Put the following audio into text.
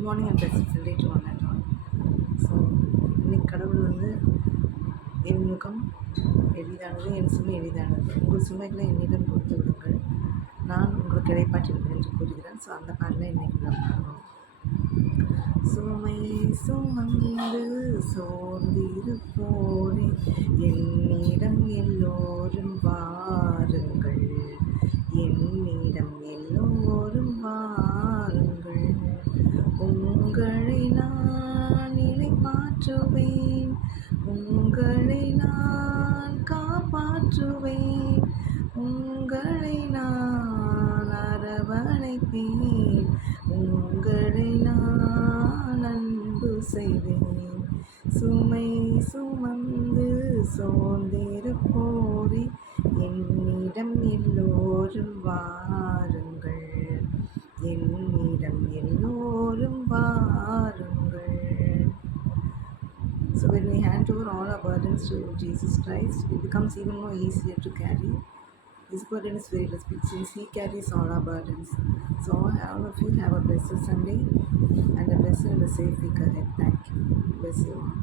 Good morning and best Sunday to one and all. So இன்னைக்கு கடவுள் என் முகம் எளிதானது, என் சுமை எளிதானது, உங்கள் சுமைகளை என்னிடம் கொடுத்து விடுங்கள், நான் உங்களுக்கு இடைப்பாற்றிருப்பேன் என்று கூறுகிறேன். ஸோ அந்த பாடலை இன்னைக்கு நம்ம பாடுவோம். சுமை சுமந்து சோர்ந்திருப்போரே என்னிடம் எல்லோரும் வாருங்கள், என்னிடம் எல்லோரும் வாருங்கள், உங்களை நான் இளைப்பாற்றுவேன், உங்களை நான் காப்பாற்றுவேன், உங்களை நான் அரவணைப்பேன், உங்களை நான் அன்பு செய்வேன். சுமை சுமந்து சோர்ந்திருப்போரே என்னிடம் எல்லோரும் வாருங்கள், என்னிடம் எல்லோரும் வாருங்கள். So when we hand over all our burdens to Jesus Christ, it becomes even more easier to carry. His burden is very less since He carries all our burdens. So all of you have a blessed Sunday and a blessed and a safe week ahead. Thank you. Bless you all.